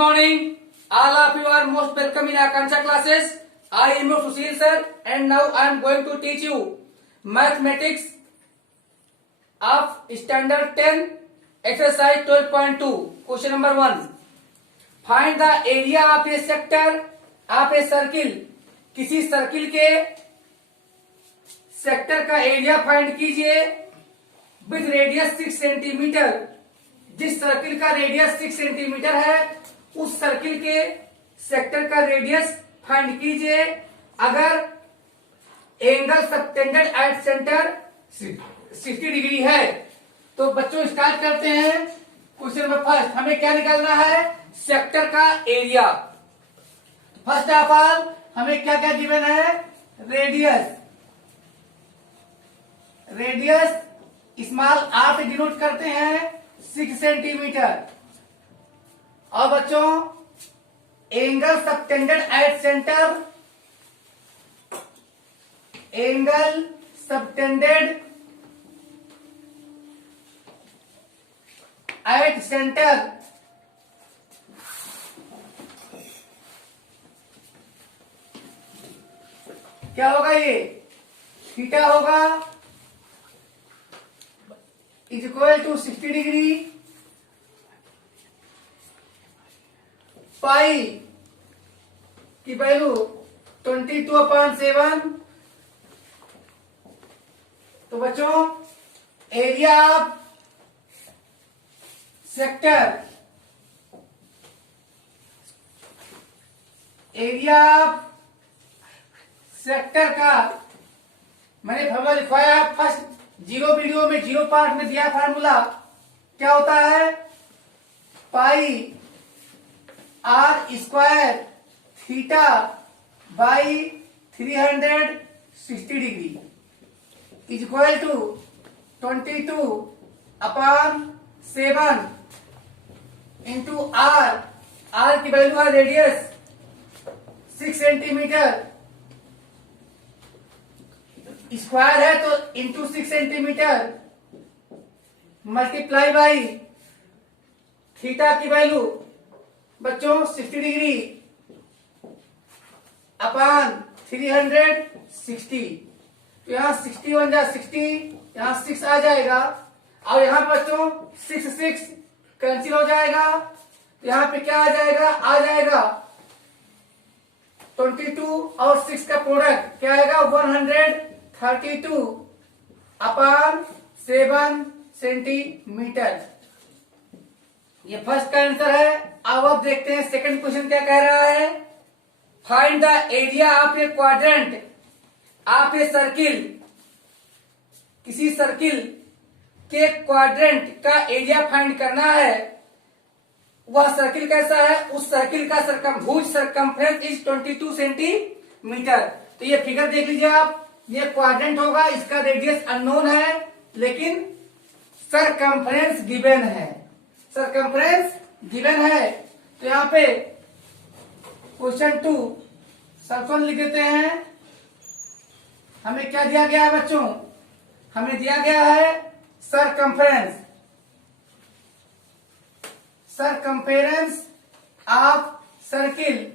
morning. All of you are most welcome in Akansha classes. I am your Sushil sir and now I am going to teach you mathematics of standard 10 exercise 12.2 question number 1. Find the area of a sector of a circle. किसी circle के sector का area find कीजिए with radius 6 centimetre. जिस circle का radius 6 centimetre है उस circle के sector का रेडियस फाइंड कीजिए अगर angle subtended at centre 60 degree है। तो बच्चों स्टार्ट करते हैं। क्वेश्चन नंबर फर्स्ट, हमें क्या निकालना है? सेक्टर का एरिया। फर्स्ट ऑफ ऑल हमें क्या क्या गिवन है? रेडियस स्मॉल आर से डिनोट करते हैं 6 सेंटीमीटर। और बच्चों angle subtended at centre, angle subtended at centre क्या होगा? ये थीटा होगा is equal to 60 degree pi की वैल्यू 22/7। तो बच्चों area of sector, area of sector का मैंने फॉर्मूला लिखवाया है। फर्स्ट जीरो वीडियो में जीरो पार्ट में दिया फार्मूला क्या होता है? Pi are square theta by 360 degree is equal to 22/7 into r. R की वैल्यू है रेडियस 6 सेंटीमीटर, स्क्वायर है तो into 6 centimetre multiply by theta की वैल्यू बच्चों 60 डिग्री अपान 360। तो यहाँ 60 बन जाए 60, यहाँ 6 आ जाएगा और यहाँ बच्चों 6 कैंसिल हो जाएगा। तो यहाँ पे क्या आ जाएगा 22 और 6 का प्रोडक्ट क्या आएगा? 132/7 सेंटीमीटर। ये फर्स्ट का आंसर है। अब देखते हैं सेकंड क्वेश्चन क्या कह रहा है। Find the area of A quadrant of a circle. किसी सर्किल के क्वाड्रेंट का एरिया फाइंड करना है। वह सर्किल कैसा है? उस सर्किल का सरकमभुज सरकमफ्रेंस इज 22 सेंटीमीटर। तो ये फिगर देख लीजिए आप, ये क्वाड्रेंट होगा, इसका रेडियस अननोन है लेकिन सरकमफ्रेंस गिवन है। सरकमफ्रेंस गिवन है। तो यहाँ पे क्वेश्चन 2 सॉल्यूशन लिख देते हैं। हमें क्या दिया गया है बच्चों? हमें दिया गया है circumference. Circumference of circle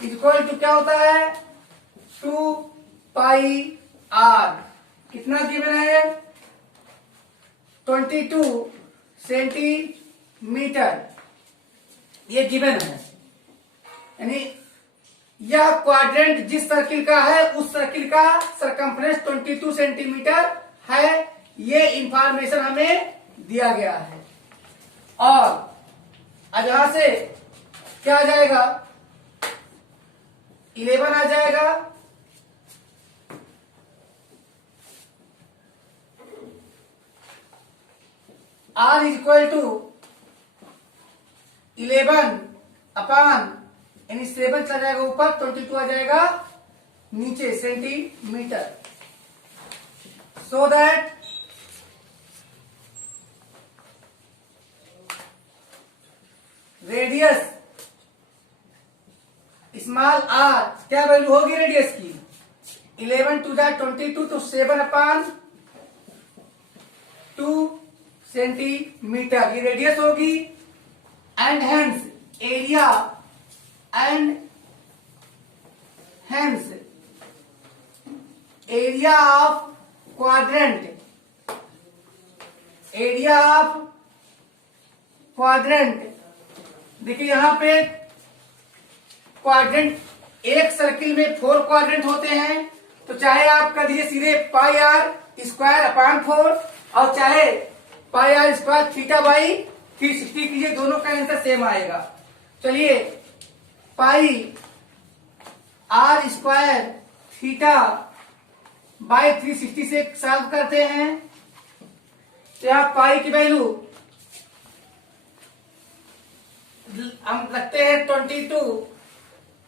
is equal to क्या होता है? 2 पाई आर। कितना गिवन है? 22 सेंटीमीटर ये गिवन है। यानी यह क्वाड्रेंट जिस सर्किल का है उस सर्किल का सरकमफ्रेंस 22 सेंटीमीटर है। ये इंफॉर्मेशन हमें दिया गया है। और अब यहां से क्या आ जाएगा? 11 आ जाएगा। R is equal to 11 upon यानी 7 चला जाएगा ऊपर, 22 आ जाएगा नीचे centimetre. So that radius small r क्या वैल्यू होगी रेडियस की? 11 टू 22 तो 7/2 सेंटीमीटर ये रेडियस होगी। And hence area and hence area of quadrant, area of quadrant. देखिए यहां पे क्वाड्रेंट, एक सर्किल में 4 क्वाड्रेंट होते हैं, तो चाहे आप कर दीजिए सीधे पाई आर स्क्वायर अपान 4 और चाहे पाई आर स्क्वायर थीटा बाई 360 कीजिए, दोनों का आंसर सेम आएगा। चलिए पाई आर स्क्वायर थीटा बाई 360 से सॉल्व करते हैं। तो यहां पाई की वैल्यू हम रखते हैं 22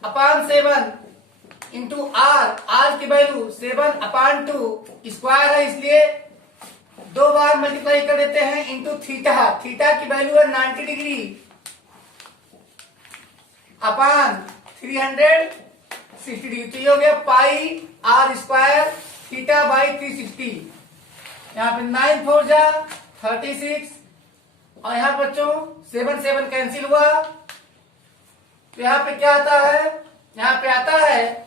अपान 7 इंटू आर की वैल्यू 7 अपान 2 स्क्वायर है, इसलिए 2 बार मल्टीप्लाई कर देते हैं इंटू थीटा, थीटा की वैल्यू है 90 डिग्री अपान 360 डिग्री। तो ये हो गया पाई आर स्क्वायर थीटा बाई 360। यहाँ पे 9 4 जा 36 और यहाँ बच्चों 7 7 कैंसिल हुआ, तो यहाँ पे क्या आता है, यहाँ पे आता है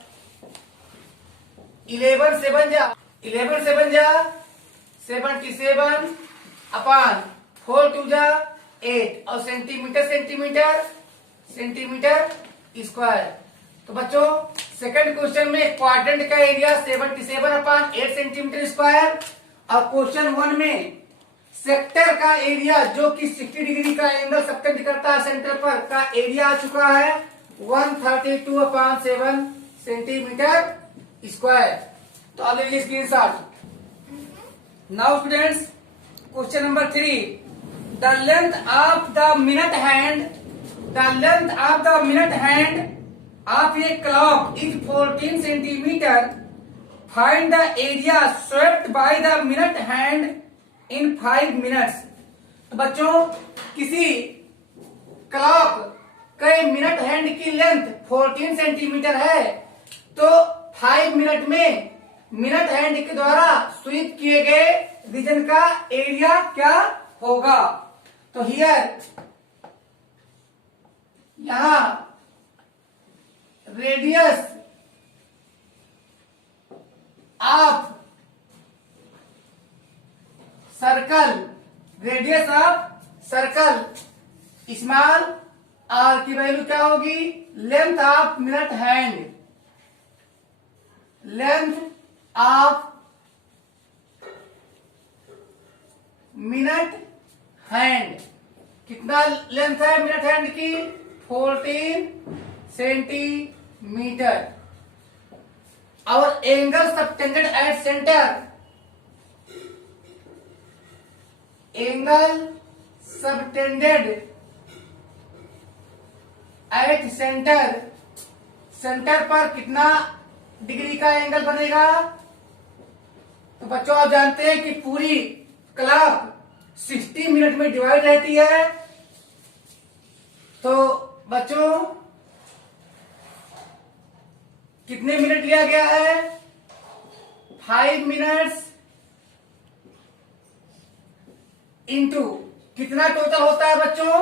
11 7 जा 77 अपान 4 2 जा 8 और सेंटीमीटर स्क्वायर। तो बच्चों सेकंड क्वेश्चन में क्वाड्रेंट का एरिया 77 अपान 8 सेंटीमीटर स्क्वायर और क्वेश्चन 1 में सेक्टर का एरिया जो कि 60 डिग्री का एंगल सबटेंड करता है सेंटर पर का एरिया आ चुका है 132 अपान 7 सेंटीमीटर स्क्वायर। तो आप लीजिए screenshot. Now students question number 3, the length of the minute hand of a clock is 14 centimetre, find the area swept by the minute hand in 5 minutes. तो बच्चों किसी क्लॉक के मिनट हैंड की length 14 centimetre है, तो 5 minute में minute hand के द्वारा स्वीप किए गए रीजन का एरिया क्या होगा। तो हियर यहां radius of circle small r की वैल्यू क्या होगी, लेंथ ऑफ मिनट हैंड कितना लेंथ है मिनट हैंड की 14 सेंटीमीटर। और angle subtended at centre, angle subtended at centre पर कितना डिग्री का एंगल बनेगा। तो बच्चों आप जानते हैं कि पूरी क्लॉक 60 मिनट में डिवाइड रहती है, तो बच्चों कितने मिनट लिया गया है 5 मिनट्स इंटू कितना टोटल होता है बच्चों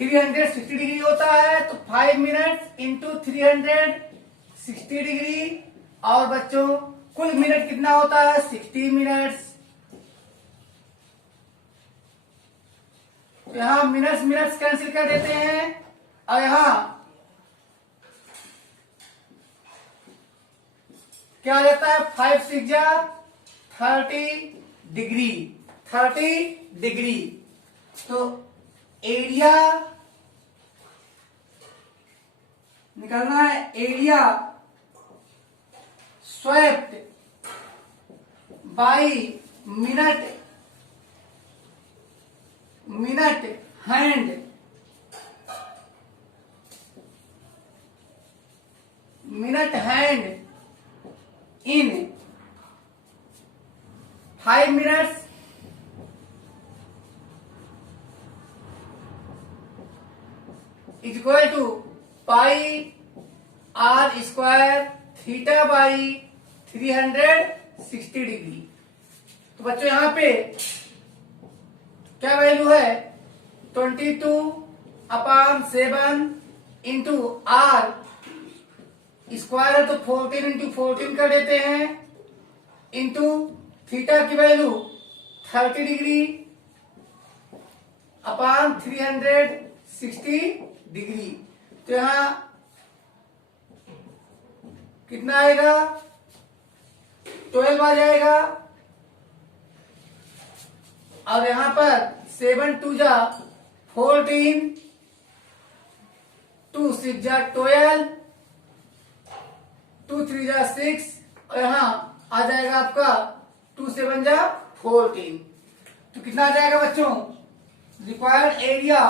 360 डिग्री होता है, तो 5 मिनट्स इंटू 360 डिग्री और बच्चों कुल मिनट कितना होता है 60 मिनट्स। तो यहां मिनट्स कैंसिल कर देते हैं और यहां क्या आ जाता है 5 6 जा 30 डिग्री। तो एरिया निकालना है, area swept by minute hand in 5 minutes is equal to pi are square theta by 360 degree. तो बच्चों यहां पे क्या वैल्यू है 22 अपॉन 7 इंटू आर स्क्वायर है तो 14 इंटू 14 कर देते हैं, इंटू थीटा की वैल्यू 30 डिग्री अपॉन 360 डिग्री। तो यहां कितना आएगा, 12 आ जाएगा। और यहां पर 7 2 जा 14, 2 6 जा 12, 2 3 जा 6 और यहां आ जाएगा आपका 2 7 जा 14। तो कितना आ जाएगा बच्चों, रिक्वायर्ड एरिया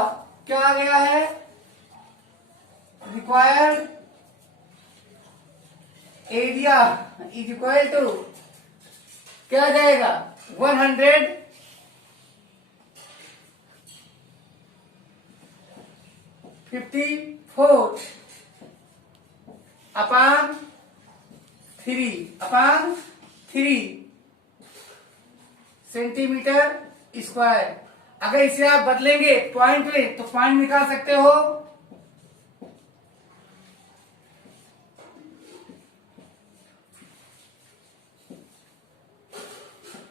क्या आ गया है, required area is equal to क्या आ जाएगा 154 अपॉन 3 सेंटीमीटर स्क्वायर। अगर इसे आप बदलेंगे पॉइंट में तो पॉइंट निकाल सकते हो,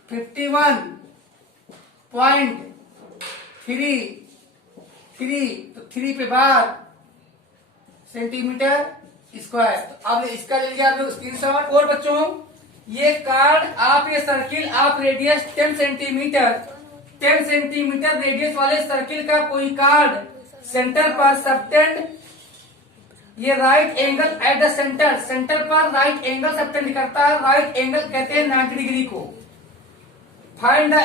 फिफ्टी 51.33 तो 3 पे बार सेंटीमीटर स्क्वायर। तो अब इसका ले लीजिए आप लोग स्क्रीनशॉट। और बच्चों ये कार्ड आप ये सर्किल आप रेडियस 10 सेंटीमीटर रेडियस वाले सर्किल का कोई कार्ड सेंटर पर सबटेंड ये right angle eight the centre पर राइट एंगल सबटेंड करता है। राइट एंगल कहते हैं 90 डिग्री को। Find the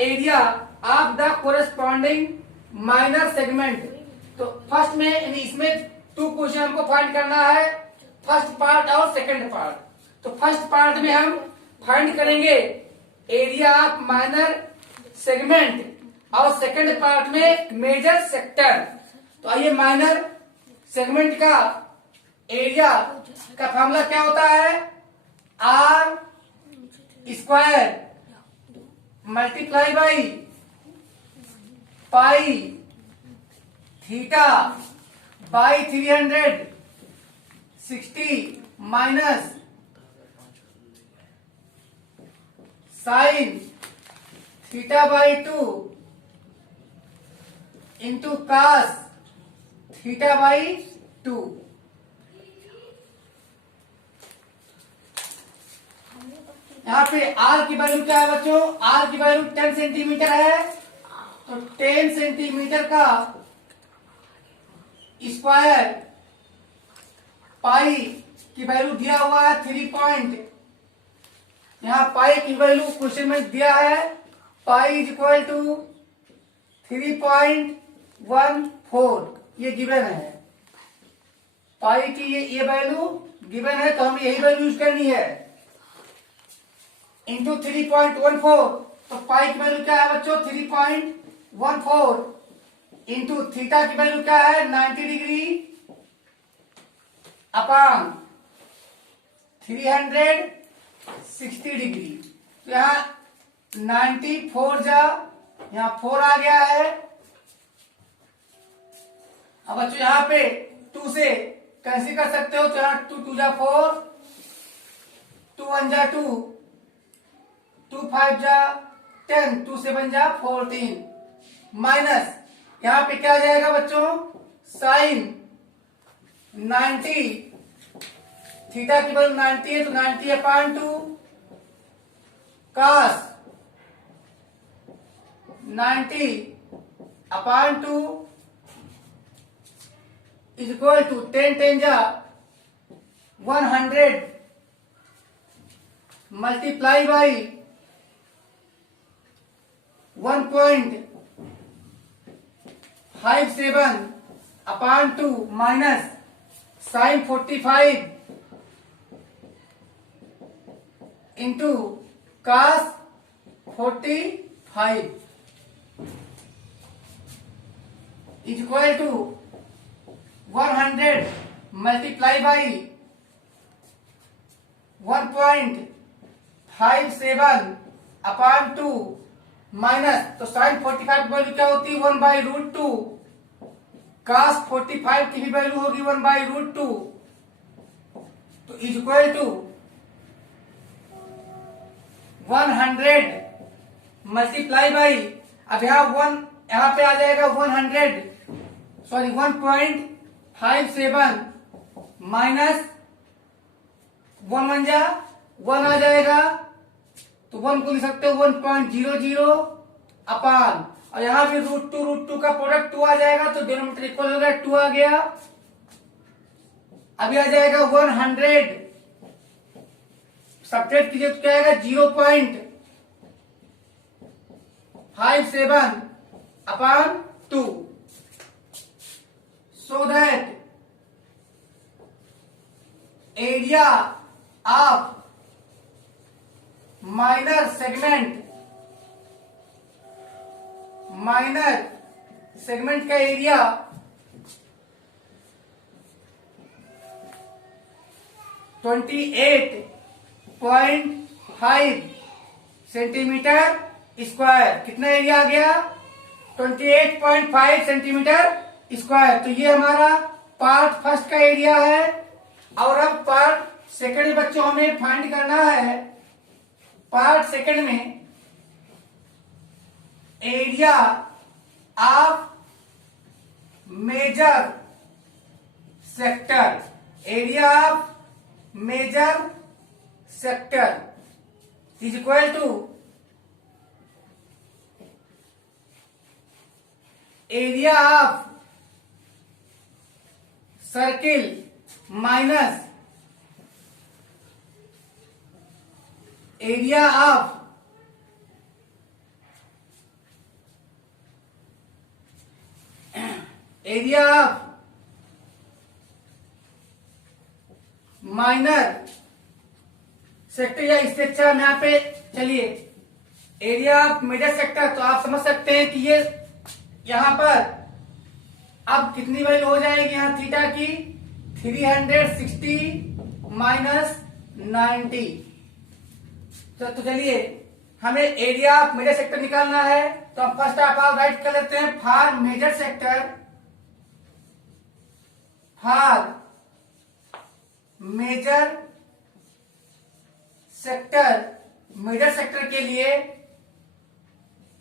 area of the corresponding minor segment. तो फर्स्ट में यानी इसमें 2 क्वेश्चन हमको फाइंड करना है, फर्स्ट पार्ट और सेकंड पार्ट। तो फर्स्ट पार्ट में हम फाइंड करेंगे एरिया ऑफ माइनर सेगमेंट और सेकंड पार्ट में मेजर सेक्टर। तो आइए, माइनर सेगमेंट का एरिया का फॉर्मूला क्या होता है, r square multiply by pi theta by 360 minus sine theta by 2 into cos theta by 2। यहाँ पे आर की वैल्यू क्या है बच्चों, आर की वैल्यू 10 सेंटीमीटर है। तो 10 सेंटीमीटर का स्क्वायर पाई की वैल्यू दिया हुआ है 3 पॉइंट। यहाँ पाई की वैल्यू क्वेश्चन में दिया है, पाई इज इक्वल टू 3.14 ये गिवन है। पाई की ये वैल्यू गिवन है तो हमें यही वैल्यू यूज करनी है, इंटू 3.14। तो पाई की वैल्यू क्या है बच्चों 3.14 इंटू थीटा की वैल्यू क्या है 90 डिग्री अपॉन 360 डिग्री। तो यहाँ 94 जा यहाँ 4 आ गया है। अब बच्चों यहाँ पे 2 से कैंसिल कर सकते हो, तो यहाँ 2 2 जा 4, 2 1 जा 2, 2 5 जा 10, 2 7 जा 14 माइनस यहाँ पे क्या आ जाएगा बच्चों साइन 90 थीटा की वैल्यू 90 है तो 90 upon 2 cos 90 upon 2 is equal to 10 10 जा 100 multiply by 1.57 upon 2 minus sine 45 into cos 45 is equal to 100 multiply by 1.57 upon 2 minus, तो साइन 45 की वैल्यू क्या होती है 1/√2, cos 45 की भी वैल्यू होगी 1/√2, तो is equal to 100 multiply by, अब यहाँ पे आ जाएगा 1.57 माइनस 1 आ जाएगा, तो 1 को लिख सकते हो 1.00 अपान, और यहां भी √2 का प्रोडक्ट 2 आ जाएगा, तो डिनोमिनेटर इक्वल हो गया 2 आ गया। अभी आ जाएगा 100 सब्ट्रैक्ट कीजिए तो क्या आएगा 0.57 अपान 2, so that area of minor segment का एरिया 28.5 सेंटीमीटर स्क्वायर। कितना एरिया आ गया 28.5 सेंटीमीटर स्क्वायर। तो ये हमारा पार्ट फर्स्ट का एरिया है, और अब पार्ट सेकंड बच्चों हमें फाइंड करना है। पार्ट सेकंड में area of major sector, area of major sector is equal to area of circle minus area of minor sector, या इससे अच्छा हम यहाँ पे चलिए एरिया ऑफ मेजर सेक्टर। तो आप समझ सकते हैं कि ये यहां पर अब कितनी वैल्यू हो जाएगी यहां थीटा की 360 माइनस 90। तो चलिए हमें एरिया ऑफ मेजर सेक्टर निकालना है, तो हम फर्स्ट आप राइट कर लेते हैं for major sector, for major sector के लिए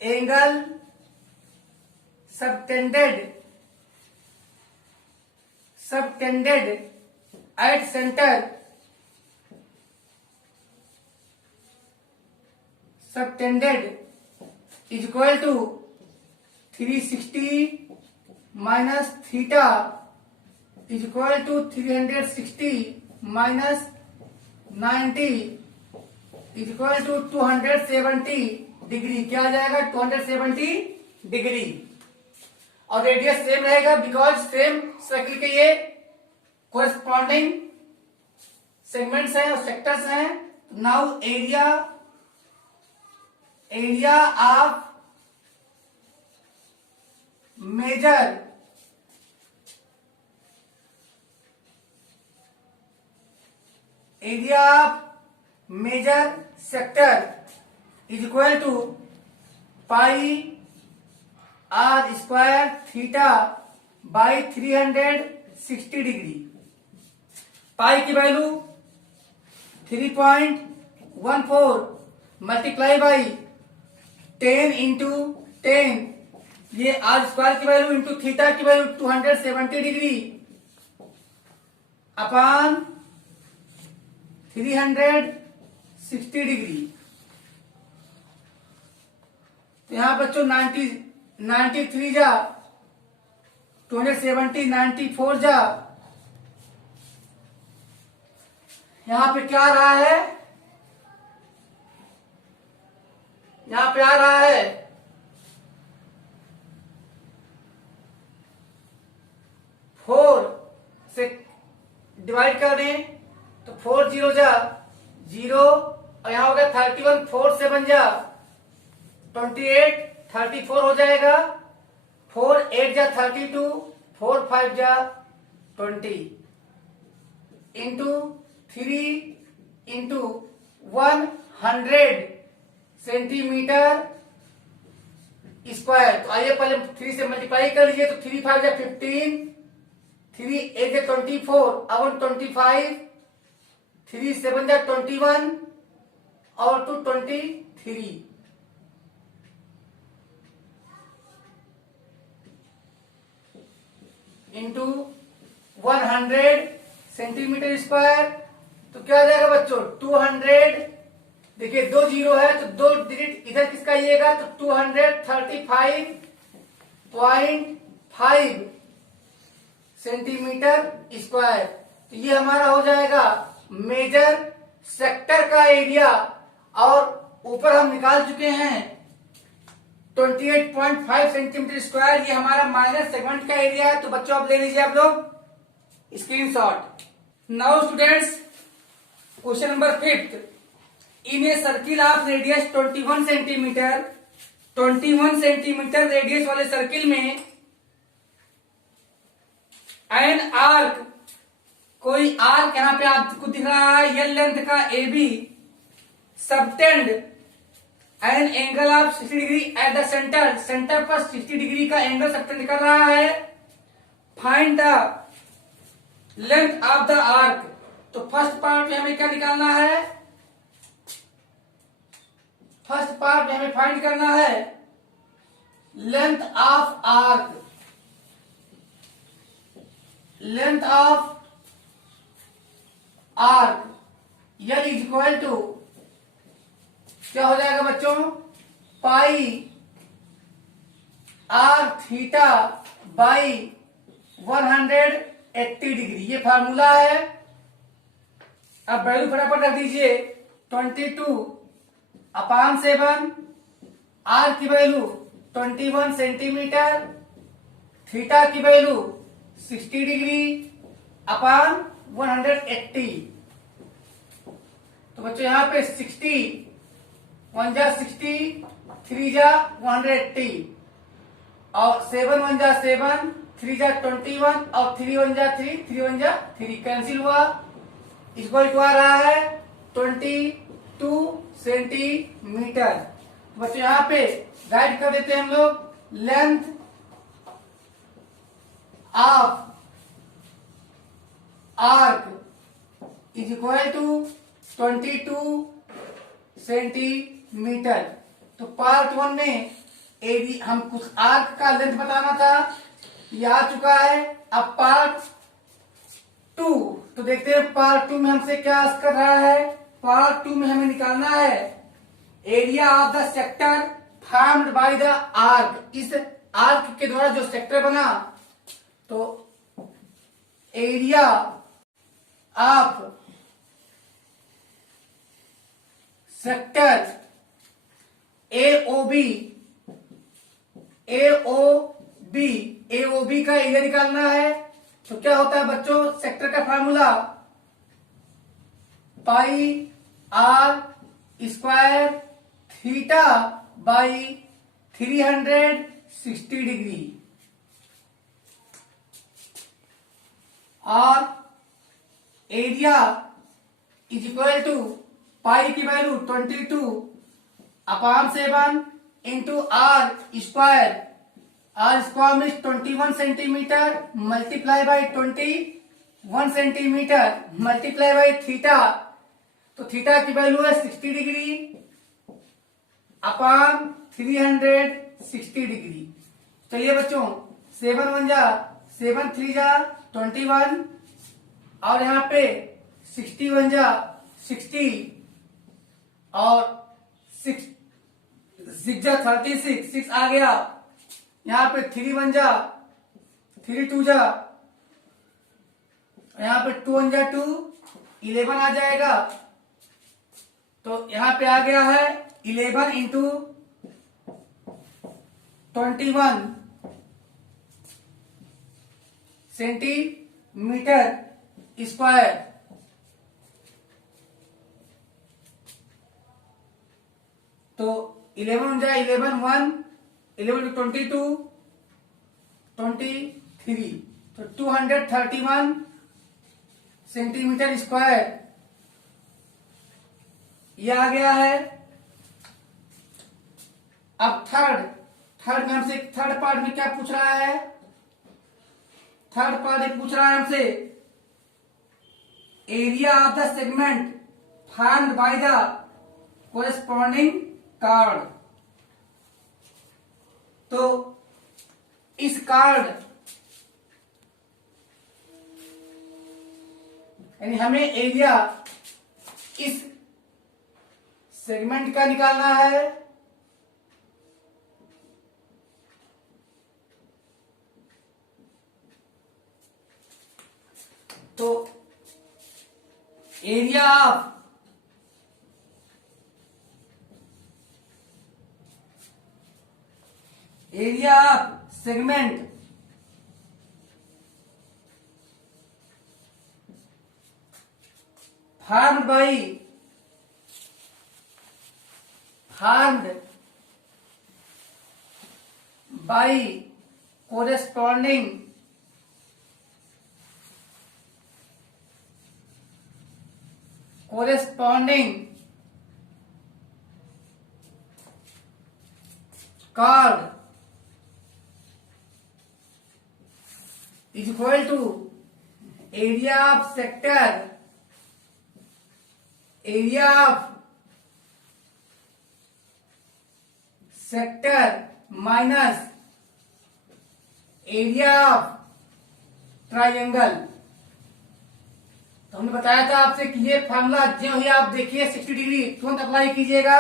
angle subtended at centre is equal to 360 minus theta is equal to 360 minus 90 is equal to 270 degree. क्या आ जाएगा 270 डिग्री, और रेडियस सेम रहेगा बिकॉज सेम सर्किल के ये कोरेस्पॉन्डिंग सेगमेंट्स हैं और सेक्टर्स हैं। Now area of major sector is equal to pi are square theta by 360 degree. Pi की वैल्यू 3.14 मल्टीप्लाई बाई 10 इंटू 10, ये आर स्क्वायर की वैल्यू इंटू थीटा की वैल्यू 270 डिग्री अपान 360 degree. तो यहां बच्चों 93 जा 270 94 जा, यहां पे क्या आ रहा है, यहां पे आ रहा है 4 से डिवाइड कर दें तो 4 0 जा 0, और यहां हो गया 31 4 7 जा 28 34 हो जाएगा, 4 8 जा 32 4 5 जा 20 इंटू 3 इंटू 100 सेंटीमीटर स्क्वायर। तो आइए पहले 3 से मल्टीप्लाई कर लीजिए। तो 3 5 या 15, 3 8 या 24, अब 25, 3 7 या 21 और 2 23 इंटू 100 सेंटीमीटर स्क्वायर। तो क्या आ जाएगा बच्चों 200। देखिए 2 जीरो है तो 2 डिजिट इधर किसका आइएगा तो 235.5 सेंटीमीटर स्क्वायर। तो ये हमारा हो जाएगा मेजर सेक्टर का एरिया। और ऊपर हम निकाल चुके हैं 28.5 सेंटीमीटर स्क्वायर। ये हमारा माइनर सेगमेंट का एरिया है। तो बच्चों आप ले लीजिए आप लोग screenshot. Now students question number 5। In a circle of radius 21 centimetre, 21 centimetre radius वाले सर्किल में एन आर्क, कोई आर्क यहां पे आपको दिख रहा है एल लेंथ का A B, subtend an angle of 60 degree at the centre, centre पर 60 डिग्री का एंगल सबटेंड कर रहा है। Find the length of the arc. तो फर्स्ट पार्ट में हमें क्या निकालना है, फर्स्ट पार्ट में हमें फाइंड करना है length of arc, length of arc L is equal to क्या हो जाएगा बच्चों pi R theta by 180 degree. ये फार्मूला है। अब वैल्यू फटाफट रख दीजिए 22/7, आर की वैल्यू 21 सेंटीमीटर, थीटा की वैल्यू 60 डिग्री अपॉन 180। तो बच्चों यहां पे 60 1 जा 60, 3 जा 180 और 7 1 जा 7, 3 जा 21 और 3 1 जा 3, 3 1 जा 3 कैंसिल हुआ। इक्वल टू आ रहा है 22 सेंटीमीटर। बच्चों यहां पे राइट कर देते हैं हम लोग length of arc is equal to 22 centimetre. तो पार्ट 1 में एडी हम कुछ आर्क का लेंथ बताना था, ये आ चुका है। अब पार्ट 2 तो देखते हैं पार्ट 2 में हमसे क्या आस्क कर रहा है। पार्ट 2 में हमें निकालना है area of the sector formed by the arc. इस आर्क के द्वारा जो सेक्टर बना तो area of sector AOB, AOB का एरिया निकालना है। तो क्या होता है बच्चों सेक्टर का formula pi are square theta by 360 degree और area is equal to pi की value 22/7 into R square. R square means 21 centimetre multiply by 21 centimetre multiply by theta. तो थीटा की वैल्यू है 60 डिग्री अपॉन 360 डिग्री। चलिए बच्चों 7 1 जा 7, 3 जा 21 और यहाँ पे 60 1 जा 60 और 6 जा 36, 6 आ गया। यहाँ पे 3 1 जा 3 2 जा, यहाँ पे 2 1 जा 2, 11 आ जाएगा। तो यहाँ पे आ गया है 11 इंटू 21 सेंटीमीटर स्क्वायर। तो 11 जाए 11 1, 11 to 22 23, तो 231 सेंटीमीटर स्क्वायर ये आ गया है। अब थर्ड थर्ड में हमसे थर्ड पार्ट में क्या पूछ रहा है, थर्ड पार्ट पूछ रहा है हमसे area of the segment find by the corresponding card. तो इस कार्ड यानी हमें एरिया इस सेगमेंट का निकालना है। तो area of segment formed by corresponding chord is equal to area of sector minus area of triangle. तो हमने बताया था आपसे कि ये फार्मूला जो ही आप देखिए 60 डिग्री तुरंत अप्लाई कीजिएगा।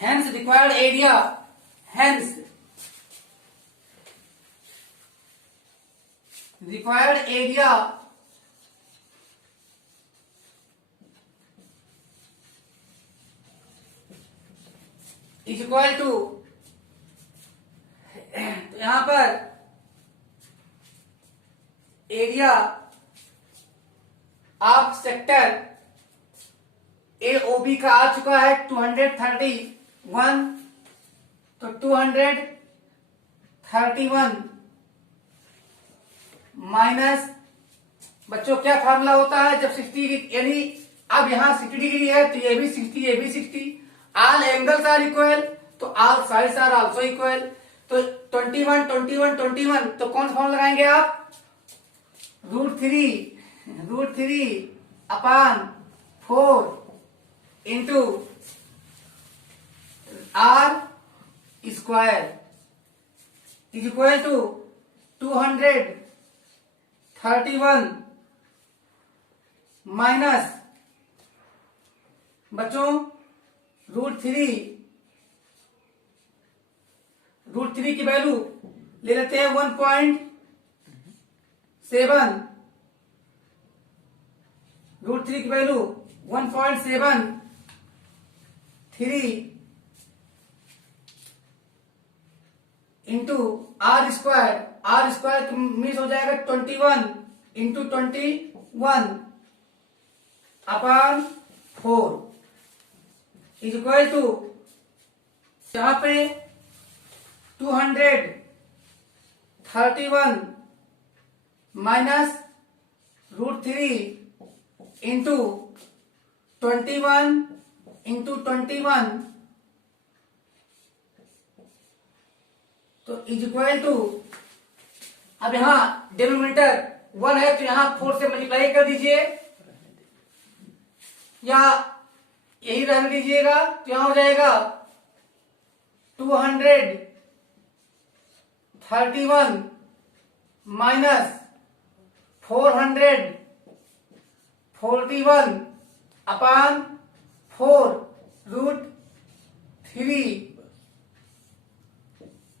Hence required area, hence required area is equal to, यहां पर एरिया ऑफ सेक्टर AOB का आ चुका है 231। तो 231 माइनस, बच्चों क्या फार्मूला होता है जब 60 यानी अब यहां 60 डिग्री है तो ये भी 60, ये भी 60, ऑल एंगल्स आर इक्वल तो all sides are also equal. तो 21 21 21 तो कौन सा फॉर्मूला लगाएंगे आप, √3 upon 4 into R square is equal to 231 minus, बच्चों √3 की वैल्यू ले लेते हैं 1.7, √3 की वैल्यू 1.73 इंटू R स्क्वायर मीन्स हो जाएगा 21 into 21 upon 4 is equal to, यहां पे 231 माइनस √3 इंटू 21 इंटू 21 तो इज इक्वल टू, अब यहां डिनोमिनेटर 1 है तो यहां 4 से मल्टीप्लाई कर दीजिए या यही रहने दीजिएगा। तो यहां हो जाएगा 231 minus 441 upon 4 √3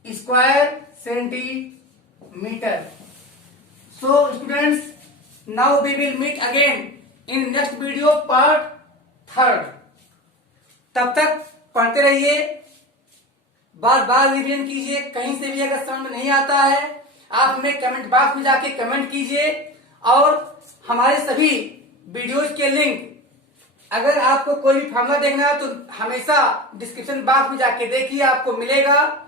square centimetre. So students, now we will meet again in next video part 3rd। तब तक पढ़ते रहिए, बार बार रिवीजन कीजिए। कहीं से भी अगर समझ में नहीं आता है आप हमें कमेंट बॉक्स में जाके कमेंट कीजिए, और हमारे सभी वीडियोज के लिंक, अगर आपको कोई भी फार्मूला देखना है तो हमेशा डिस्क्रिप्शन बॉक्स में जाके देखिए, आपको मिलेगा।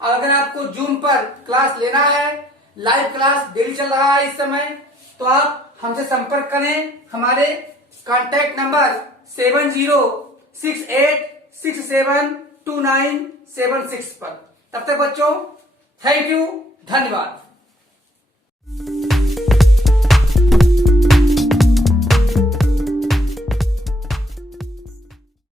और अगर आपको जूम पर क्लास लेना है, लाइव क्लास डेली चल रहा है इस समय, तो आप हमसे संपर्क करें। हमारे कॉन्टैक्ट नंबर 706867 2976 पर। तब तक बच्चों थैंक यू, धन्यवाद।